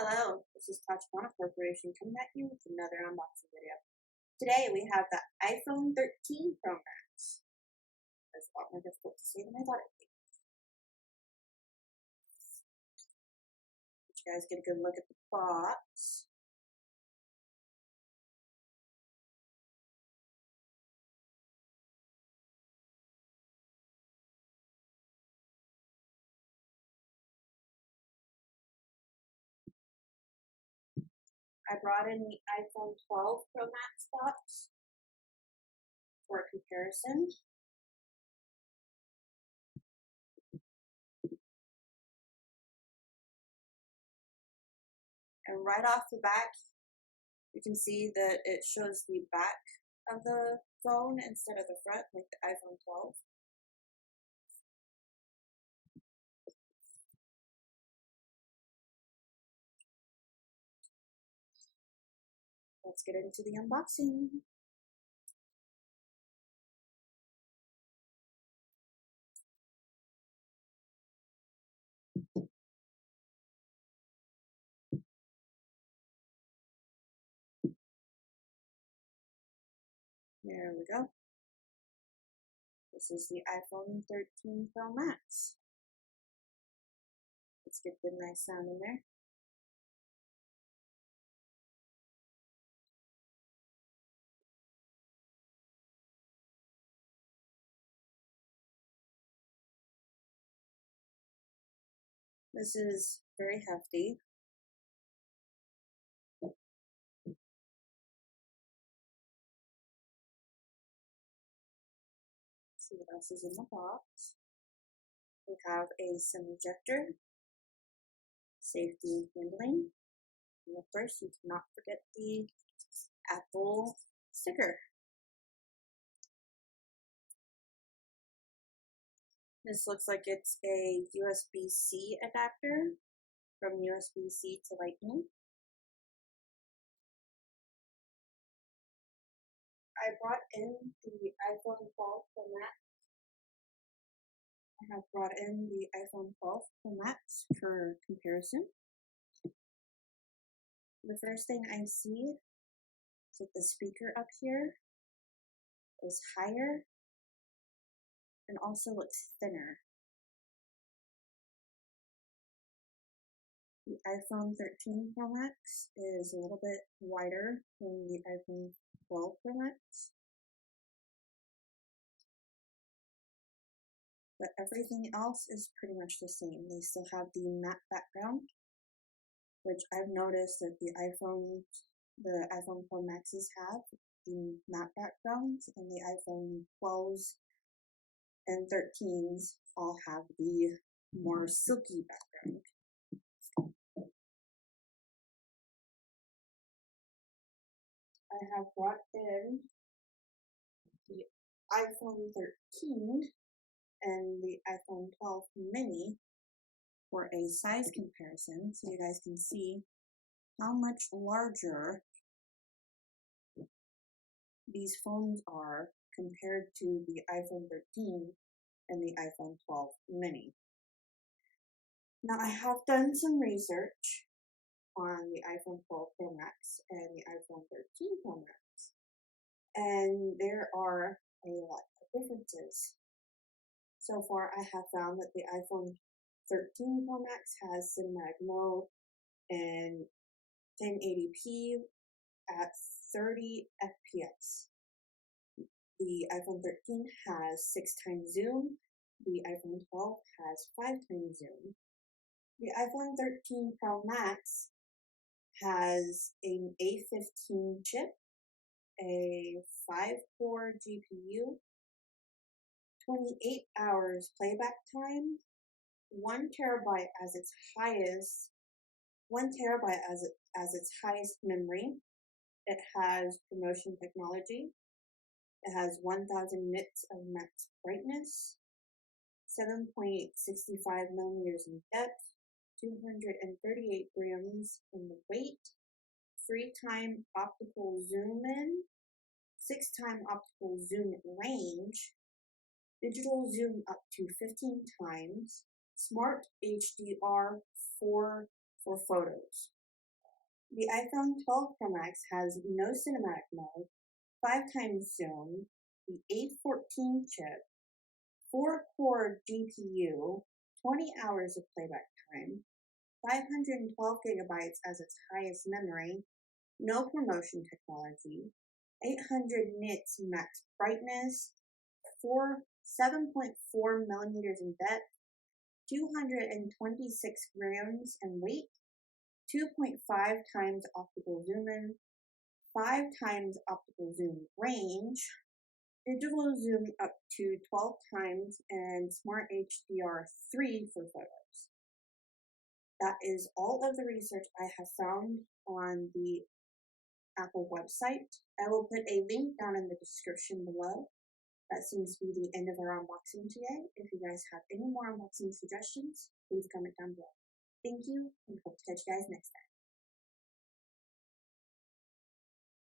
Hello, this is Tachibana Corporation coming at you with another unboxing video. Today we have the iPhone 13 Pro Max. It's a lot more difficult to say than I thought it would be. Let you guys get a good look at the box. I brought in the iPhone 12 Pro Max box for comparison. And right off the back, you can see that it shows the back of the phone instead of the front, like the iPhone 12. Let's get into the unboxing. There we go. This is the iPhone 13 Pro Max. Let's get the nice sound in there. This is very hefty. Let's see what else is in the box. We have a SIM ejector, safety handling, and of course you cannot forget the Apple sticker. This looks like it's a USB-C adapter from USB-C to Lightning. I brought in the iPhone 12 Pro Max. I have brought in the iPhone 12 Pro Max for comparison. The first thing I see is that the speaker up here is higher and also looks thinner. The iPhone 13 Pro Max is a little bit wider than the iPhone 12 Pro Max. But everything else is pretty much the same. They still have the matte background, which I've noticed that the iPhone Pro Maxes have the matte backgrounds, and the iPhone 12s and 13s all have the more silky background. I have brought in the iPhone 13 and the iPhone 12 mini for a size comparison so you guys can see how much larger these phones are compared to the iPhone 13 and the iPhone 12 mini. Now I have done some research on the iPhone 12 Pro Max and the iPhone 13 Pro Max, and there are a lot of differences. So far I have found that the iPhone 13 Pro Max has cinematic mode and 1080p at 30 FPS. The iPhone 13 has 6 times zoom. The iPhone 12 has 5 times zoom. The iPhone 13 Pro Max has an A15 chip, a 5-core GPU, 28 hours playback time, 1 terabyte as its highest memory. It has promotion technology. It has 1000 nits of max brightness, 7.65 millimeters in depth, 238 grams in the weight, 3-time optical zoom in, 6-time optical zoom range, digital zoom up to 15 times, smart HDR for photos. The iPhone 12 Pro Max has no cinematic mode, 5 times zoom, the A14 chip, 4-core GPU, 20 hours of playback time, 512 gigabytes as its highest memory, no promotion technology, 800 nits max brightness, 7.4 millimeters in depth, 226 grams in weight, 2.5 times optical zoom in, 5 times optical zoom range, digital zoom up to 12 times, and Smart HDR3 for photos. That is all of the research I have found on the Apple website. I will put a link down in the description below. That seems to be the end of our unboxing today. If you guys have any more unboxing suggestions, please comment down below. Thank you, and hope to catch you guys next time.